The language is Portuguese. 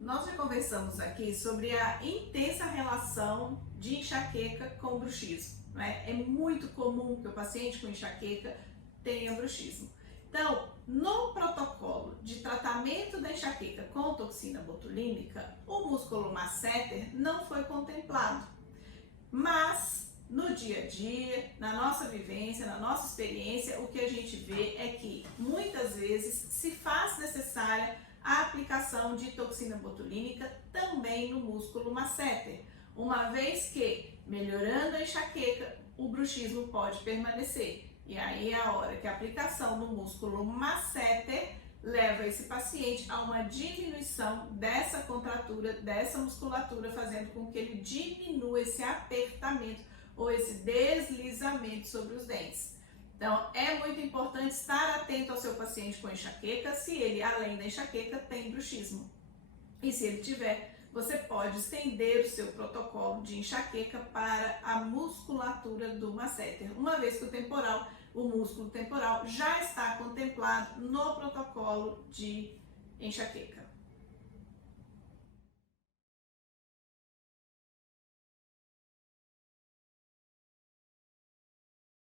Nós já conversamos aqui sobre a intensa relação de enxaqueca com bruxismo, né? É muito comum que o paciente com enxaqueca tenha bruxismo. Então, no protocolo de tratamento da enxaqueca com toxina botulínica, o músculo masseter não foi contemplado. Mas, no dia a dia, na nossa vivência, na nossa experiência, o que a gente vê é que muitas vezes se faz necessária a aplicação de toxina botulínica também no músculo masseter, uma vez que, melhorando a enxaqueca, o bruxismo pode permanecer. E aí é a hora que a aplicação no músculo masseter leva esse paciente a uma diminuição dessa contratura, dessa musculatura, fazendo com que ele diminua esse apertamento ou esse deslizamento sobre os dentes. Então, é muito importante estar atento ao seu paciente com enxaqueca, se ele, além da enxaqueca, tem bruxismo. E se ele tiver, você pode estender o seu protocolo de enxaqueca para a musculatura do masseter, uma vez que o músculo temporal já está contemplado no protocolo de enxaqueca.